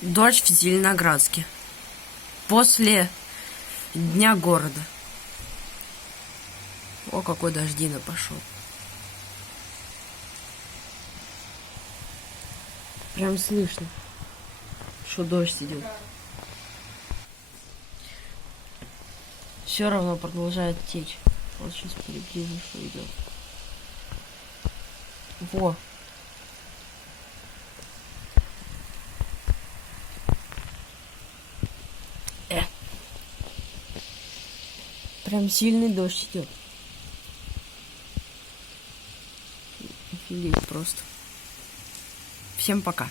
Дождь в Зеленоградске. После Дня города. О, какой дождина пошел. Прям слышно, что дождь идет. Все равно продолжает течь. Вот сейчас приблизим, что идет. Во. Прям сильный дождь идет. Офигеть просто. Всем пока.